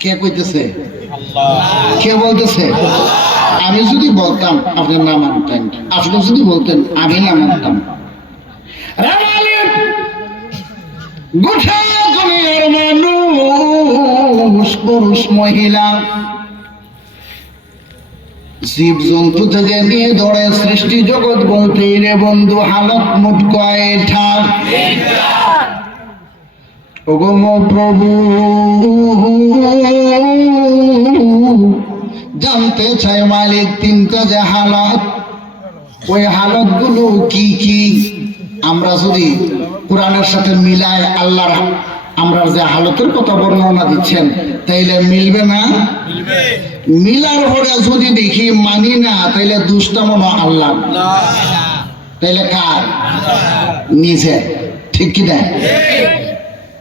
কে কইতেছে? কে বলতেছে? আমি যদি বলতাম, আপনি না মানতেন। আপনি যদি বলতেন, আমি না মানতাম। জীব জন্তু থেকে নিয়ে ধরে সৃষ্টি জগৎ বলতে রে বন্ধু হালত মুট কয়টা ওগো প্রভু জানতে চাই মালিক তিনটা যে হালত। ওই হালতগুলো কি কি? আমরা যদি কোরআনের সাথে মিলাই আল্লাহর আমরা যে হালতের কথা বর্ণনা দিচ্ছেন তাইলে মিলবে না? মিলার পরে যদি দেখি মানি না তাইলে দুষ্টামন আল্লাহ তাইলে কার? নিজে। ঠিক কি না?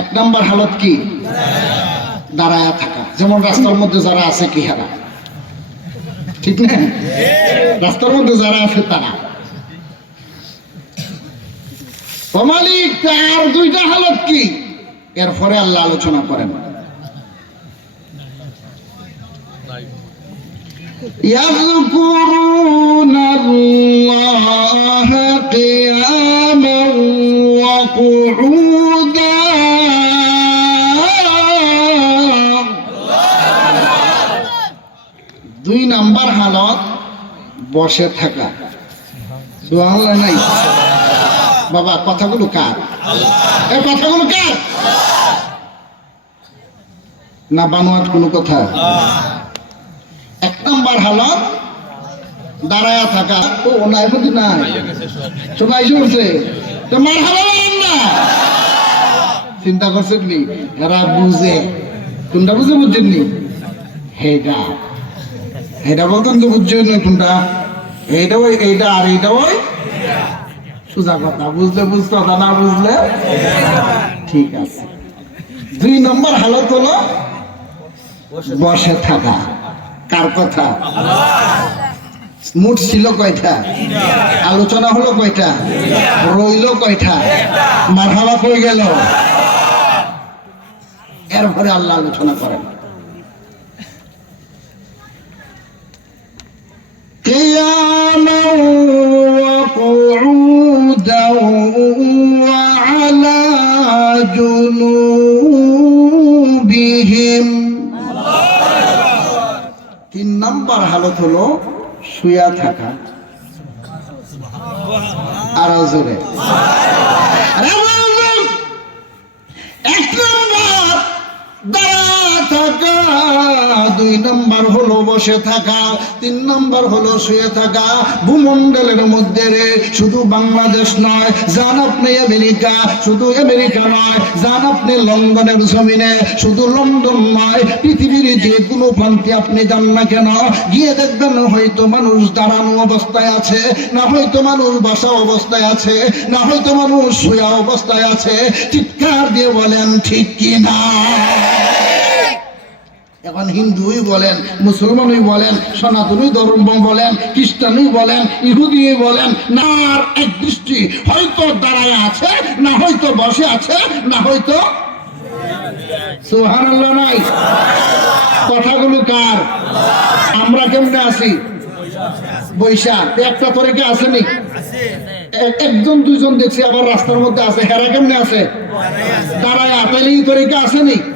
এক নম্বর হালত কি দাঁড়ায়া থাকা যেমন রাস্তার মধ্যে যারা আছে কি হারা ঠিক না রাস্তার মধ্যে যারা আছে তারা ও মালিক তার দুইটা হালত কি এরপরে আল্লাহ আলোচনা করেন يذكرون الله قياما وقعودا বসে থাকা। সুবহানাল্লাহ নাই। বাবা, কথাগুলো কার? কথাগুলো কার? না, বানোয়াট কোনো কথা। এক নম্বর হালত, দাঁড়ায়া থাকা। ও, নাই বুঝি নাই? সবাই উঠছে তো মার না? চিন্তা করছেন নি? এরা বুঝে। কোনটা বুঝে বুঝছেন নি হেটা হেটা বলতেন তো বুঝছেন কোনটা? এইটা ওই, এইটা আর এইটা ওই? সোজা কথা, বুঝলে বুঝতে না বুঝলে? ঠিক আছে। দুই নম্বর হালত হলো বসে থাকা। কার কথা? মুঠ ছিল কয়টা? আলোচনা হলো কয়টা? রইল কয়টা? মারহাবা কই গেল? এরপরে আল্লাহ আলোচনা করেন। قياما وقعودا وعلى جنوبهم তিন নাম্বার হালত হলো শুয়া থাকা আর জোরে দুই নম্বর হলো বসে থাকা, তিন নম্বর হলো শুয়ে থাকা। ভূমণ্ডলের মধ্যে রে, শুধু বাংলাদেশ নয় যান আপনি আমেরিকা, শুধু আমেরিকা নয় যান আপনি লন্ডনের জমিনে, শুধু লন্ডন নয়, পৃথিবীর যে কোনো প্রান্তে আপনি যান না কেন, গিয়ে দেখবেন হয়তো মানুষ দাঁড়ানো অবস্থায় আছে, না হয়তো মানুষ বসা অবস্থায় আছে, না হয়তো মানুষ শুয়া অবস্থায় আছে, চিৎকার দিয়ে বলেন, ঠিক কি না? এখন হিন্দুই বলেন, মুসলমানই বলেন, সনাতনী ধর্ম বলেন খ্রিস্টানই বলেন ইহুদি বলেন না আর এক দৃষ্টি হয়তো দাঁড়ায় আছে, না হয়তো বসে আছে, না হয়তো সুবহানাল্লাহ নাই। কথাগুলো কার? আমরা কেমনে আছি? বৈশাখ। একটা তরিকা আসেনি এক- একজন, দুইজন দেখছি, আবার রাস্তার মধ্যে আছে। হেরা কেমনে আছে? দাঁড়ায়। তাহলে এই তরিকা আসেনি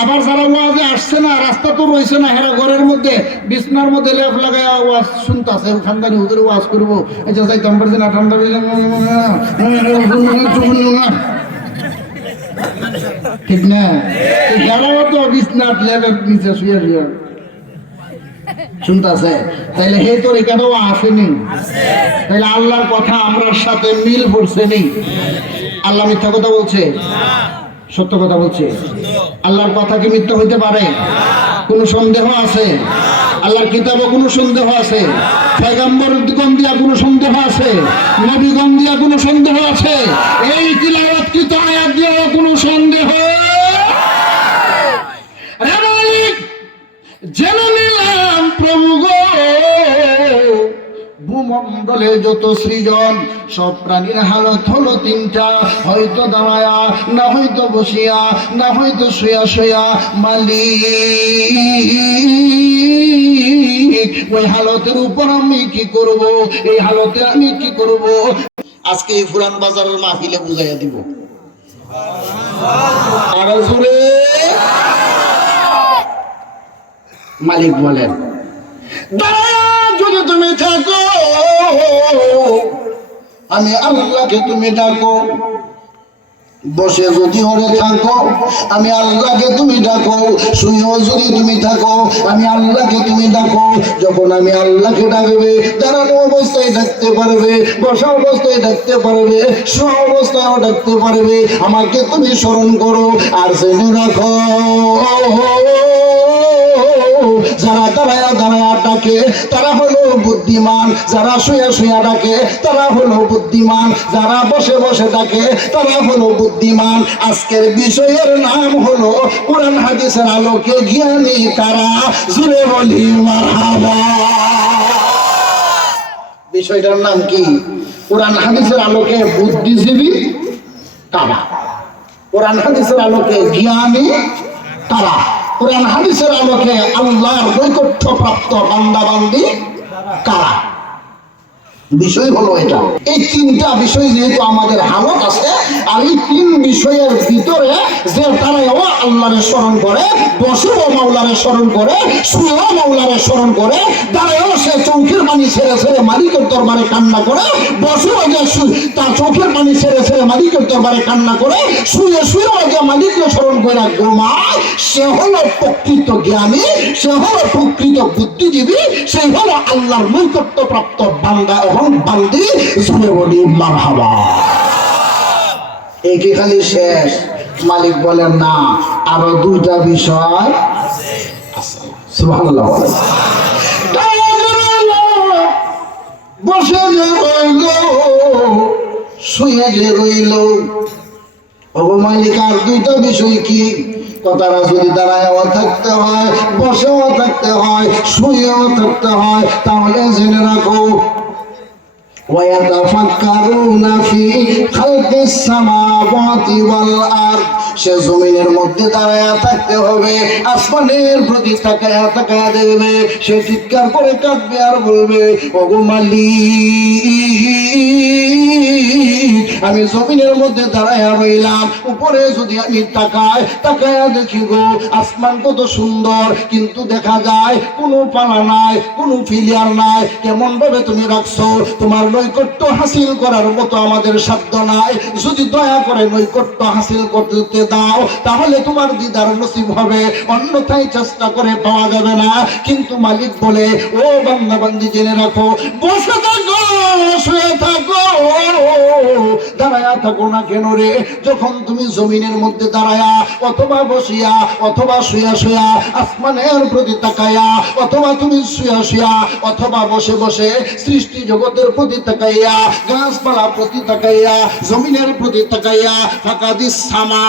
আবার যারা ওয়াজে আসছে না রাস্তা তো রয়েছে না হেরা ঘরের মধ্যে বিছনার মধ্যে লেপ লাগায় ওয়াজ শুনতাছে খানদানি হুজুরে ওয়াজ করব যে যাইতাম পারছি না ঠান্ডা ঠিক না হেরাও তো বিছনার লেপের নিচে শুয়ে শুয়ে শুনতাছে তাইলে হে তোর এখানেও আসেনি তাইলে আল্লাহর কথা আমরার সাথে মিল পড়ছে নি আল্লাহ মিথ্যা কথা বলছে সত্য কথা বলছি। আল্লাহর কথা কি মিথ্যা হইতে পারে? কোনো সন্দেহ আছে? আল্লাহর কিতাবে কোনো সন্দেহ আছে? পয়গম্বর গণ দিয়া কোনো সন্দেহ আছে? নবীগণ দিয়া কোনো সন্দেহ আছে? এই তিলাওয়াত তিলাওয়াতকৃত আয়াত দিয়া কোনো সন্দেহ? রে মালিক, জেনে ভূমণ্ডলে যত সৃজন, সব প্রাণীর হালত হলো তিনটা। হয়তো দাঁড়ায়া, না হয়তো বসিয়া, না হয়তো শুয়া শুয়া। মালিক, ওই হালতের উপর আমি কি করব? এই হালতে আমি কি করব? আজকে এই ফুরান বাজারের মাহফিলে বুঝাইয়া দিব। মালিক বলেন যদি তুমি থাকো আমি আল্লাহকে তুমি ডাকো। বসে যদি ওরে থাকো, আমি আল্লাহকে তুমি ডাকো। শুয়েও যদি তুমি থাকো, আমি আল্লাহকে তুমি ডাকো। যখন আমি আল্লাহকে ডাকবে, দাঁড়ানো অবস্থায় ডাকতে পারবে, বসা অবস্থায় ডাকতে পারবে, শোয়া অবস্থায়ও ডাকতে পারবে। আমাকে তুমি স্মরণ করো আর জেনে রাখো। যারা দাঁড়ায়া দাঁড়ায়া ডাকে, তারা হলো বুদ্ধিমান। যারা শুয়ে শুয়ে ডাকে, তারা হলো বুদ্ধিমান। যারা বসে বসে ডাকে, তারা হলো বুদ্ধিমান। আজকের বিষয়ের নাম হলো কোরআন, হাদিসের আলোকে জ্ঞানী তারা। জুড়ে বলি, মারহাবা। বিষয়টার নাম কি? কোরআন, হাদিসের আলোকে বুদ্ধিজীবী তারা। কোরআন, হাদিসের আলোকে জ্ঞানী তারা। কোরআন হাদিসের আলোকে আল্লাহর নৈকট্য প্রাপ্ত বান্দা বান্দি কারা? বিষয় হলো এটা। এই তিনটা বিষয় যেহেতু আমাদের হালত আছে, আর এই তিন বিষয়ের ভিতরে যে তারাও আল্লাহরে স্মরণ করে বসেও মাওলারে স্মরণ করে শুয়েও মাওলারে স্মরণ করে দাঁড়ায়ও সে চৌকির পানি ছেড়ে ছেড়ে মালিকের দরবারে কান্না করে বসেও যে তার চোখের পানি ছেড়ে ছেড়ে মালিকের দরবারে কান্না করে, শুয়ে শুয়েও যে মালিককে স্মরণ করে ঘুমায়, সে হলো প্রকৃত জ্ঞানী, সে হলো প্রকৃত বুদ্ধিজীবী সেই হলো আল্লাহর নৈকট্য প্রাপ্ত বান্দা এবং বান্দি জুড়ে মারহাবা। এই কি খালি শেষ? মালিক বলেন না, আরও দুইটা বিষয় বসে যে রইল, শুয়ে যে রইল। ওগো মালিক, আর দুইটা বিষয় কি? কথাটা যদি দাঁড়ায়ও থাকতে হয়, বসেও থাকতে হয়, শুয়েও থাকতে হয়, তাহলে জেনে রাখো ويتفكرون في خلق السماوات والأرض সে জমিনের মধ্যে দাঁড়ায় থাকতে হবে আসমানের প্রতি তাকায়া তাকায়া দেখবে সে চিৎকার করে কাঁদবে আর বলবে ওগো মালিক আমি জমিনের মধ্যে দাঁড়ায়া রইলাম। উপরে যদি আমি তাকায় তাকায়া দেখি গো, আসমান কত সুন্দর, কিন্তু দেখা যায় কোনো পালা নাই, কোনো ফিলিয়ার নাই। কেমন ভাবে তুমি রাখছো? তোমার নৈকট্য হাসিল করার মতো আমাদের সাধ্য নাই। যদি দয়া করে নৈকট্য হাসিল করতে দাও, তাহলে তোমার দিদার নসিব হবে। অন্যথায় চেষ্টা করে পাওয়া যাবে না। কিন্তু মালিক বলে, ও বান্দা বান্দি জেনে রাখো, বসে থাকো, শুয়ে থাকো। দাঁড়ায়া থাকো না কেন রে? যখন তুমি জমিনের মধ্যে দাঁড়ায়া, অথবা বসিয়া, অথবা শুয়া শুয়া, আসমানের প্রতি তাকায়া অথবা তুমি শুয়া শুয়া, অথবা বসে বসে সৃষ্টি জগতের প্রতি তাকাইয়া, গাছপালা প্রতি তাকাইয়া, জমিনের প্রতি তাকাইয়া, ফাঁকা দিসামা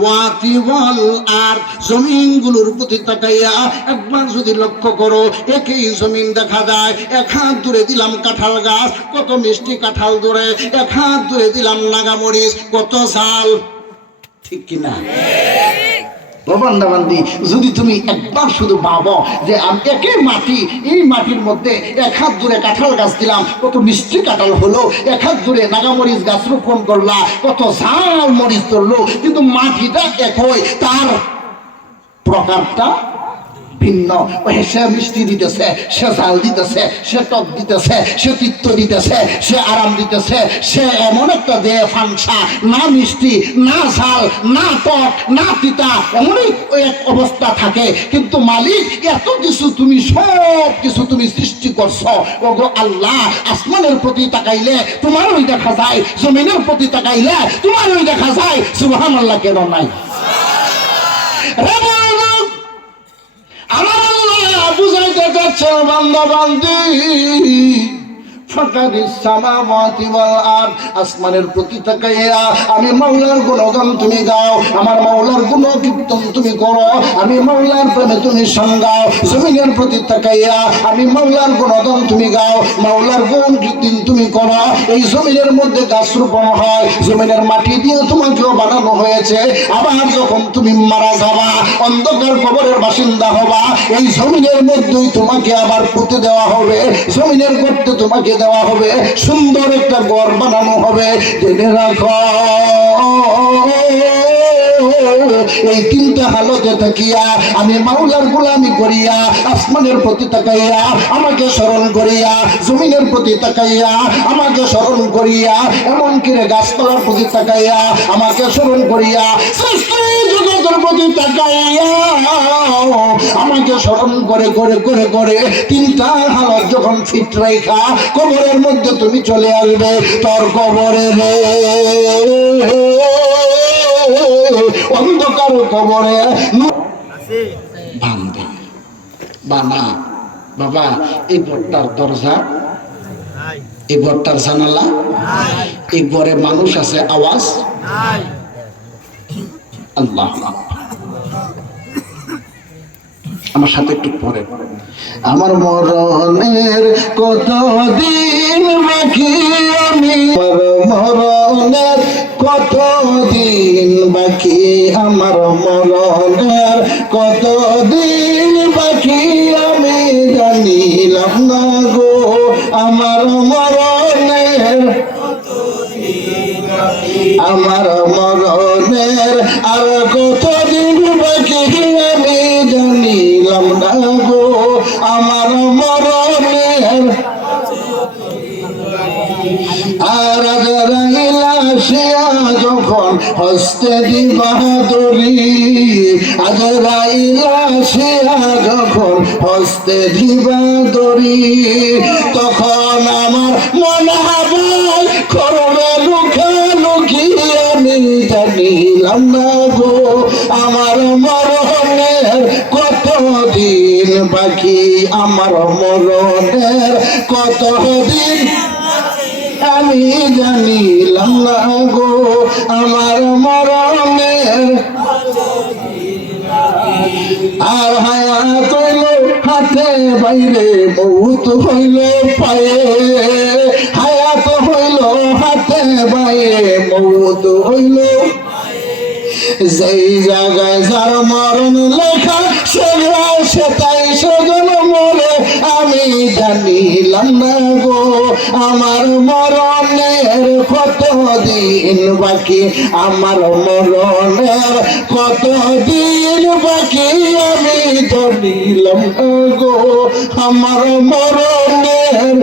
ওয়াতি ওয়াল আর, জমিনগুলোর প্রতি তাকাইয়া একবার যদি লক্ষ্য করো, একই জমিন দেখা যায়। এক হাত দূরে দিলাম কাঁঠাল গাছ, কত মিষ্টি কাঁঠাল দূরে এক হাত দূরে দিলাম নাগামরিচ কত ঝাল। ঠিক কিনা? যদি তুমি একবার শুধু ভাবো যে আমি একই মাটি, এই মাটির মধ্যে এক হাত দূরে কাঁঠাল গাছ দিলাম, কত মিষ্টি কাঁঠাল হলো, এক হাত দূরে নাগামরিচ গাছ রোপণ করলা, কত ঝাল মরিচ ধরলো, কিন্তু মাটিটা একই, তার প্রকারটা ভিন্ন। ওই সে মিষ্টি দিতেছে, সে ঝাল দিতেছে, সে টক দিতেছে, সে তিত্ত দিতেছে, সে আরাম দিতেছে, সে এমন একটা দেহ ফাংসা না মিষ্টি, না ঝাল, না টক, না তিতা, এমনই এক অবস্থা থাকে। কিন্তু মালিক, এত কিছু তুমি, সব কিছু তুমি সৃষ্টি করছ। ওগো আল্লাহ, আসমানের প্রতি তাকাইলে তোমার ওই দেখা যায়, জমিনের প্রতি তাকাইলে তোমার ওই দেখা যায়। সুবহান আল্লাহ কেন নাই? çormanda bandı আসমানের প্রতি আমি মাওলার গুণগান তুমি গাও, আমার মাওলার গুণ কীর্তন তুমি করো, আমি মাওলার প্রেমে তুমি সঙ্গাও, জমিনের প্রতি আমি মাওলার গুণগান তুমি গাও, মাওলার গুণ কীর্তন তুমি করো, এই জমিনের মধ্যে গাছ রোপণ হয়, জমিনের মাটি দিয়ে তোমাকেও বানানো হয়েছে, আবার যখন তুমি মারা যাবা, অন্ধকার কবরের বাসিন্দা হবা, এই জমিনের মধ্যেই তোমাকে আবার পুঁতে দেওয়া হবে, জমিনের গর্তে তোমাকে দেওয়া হবে, সুন্দর একটা ঘর বানানো হবে, জেনে রাখো। এই তিনটা হালতে থাকিয়া, আমি মাওলার গোলামি করিয়া, আসমানের প্রতি তাকাইয়া, আমাকে স্মরণ করিয়া, জমিনের প্রতি তাকাইয়া, আমাকে স্মরণ করিয়া এমন কিরে গাছপালার প্রতি তাকাইয়া, আমাকে স্মরণ করিয়া সৃষ্টি প্রতি তাকাইয়া আমাকে স্মরণ করে করে করে করে তিনটা হালত যখন ফিট রেখা কবরের মধ্যে তুমি চলে আসবে তোর কবরে রে। অন্ধকার কবরে বান্ধে বানা। বাবা এই ঘরটার দরজা এই ঘরটার জানালা এই ঘরে মানুষ আছে আওয়াজ। আল্লাহ। আমার সাথে একটু পরে আমার মরণের কত দিন বাকি আমি? মরণের কত দিন বাকি? আমার মরণের কত দিন বাকি আমি জানিলাম না গো। আমার মরণের আমার মরণের আর কতদিন হস্তে দিবাদরি আজরাইলা শিয়া যখন হস্তে দিবাদরি তখন আমার মনে হবে করবে লুকে লুকি আমি জানিলাম না গো আমার মরণের কত দিন বাকি? আমার মরণের কত দিন আমি জানিলাম না গো, আমার মরণের আর হায়াত হইল, হাতে বাইরে বহুত হইল পায়ে। হায়াত হইল, হাতে বাইরে বহুত হইল। যেই জায়গায় যার মরণ লেখা সেগুলো সেটাই সেগুলো মরে। জানিলাম গো আমার মরণের কত দিন বাকি? আমার মরণের কত দিন বাকি? আমি না গো আমার মরণের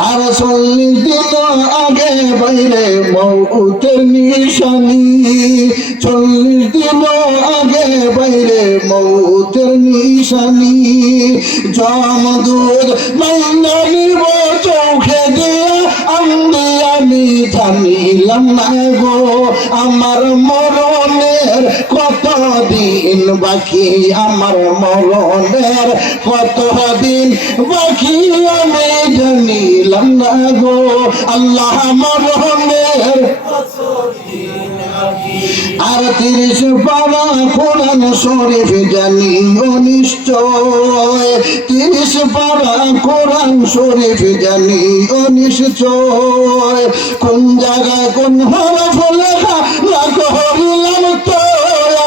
আর চল্লিশ দিন আগে বাইরে মৌতের নিশানি। চল্লিশ দিন মৌতের নিশানি, জম দুধ মাইনা নিব চৌখে দিয়া আমি আমি জানিলাম না গো। আমার মরণের কত দিন বাকি, আমার মরণের কত দিন বাকি, আমি জানিলাম না গো। আল্লাহ মরণের আর তিরিশ পারা কোরআন শরীফ জানি অনিশ্চয় তিরিশ পারা কোরআন শরীফ জানি অনিশ্চয় কোন জায়গায় কোন হরফ লেখা না করিলাম তো।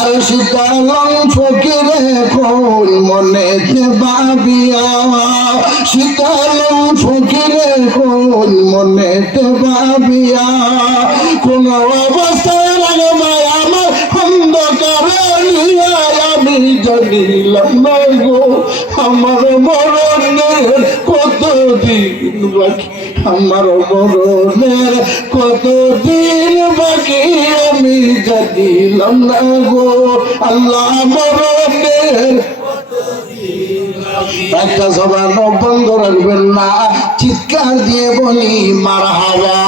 আর শীতলং ফকিরে কোন মনে ভাবিয়া শীতলং ফকিরে কোন মনে ভাবিয়া কোন অবস্থায় লাগবে আমার অন্ধকারে আমি জানিলাম না গো। আমার মরণের কত দিন বাকি আমার মরণের কতদিন বাকি আমি জানিলাম না গো। আল্লাহ মরণের একটা সবার বন্ধ রাখবেন না, চিৎকার দিয়ে বলি, মার হাওয়া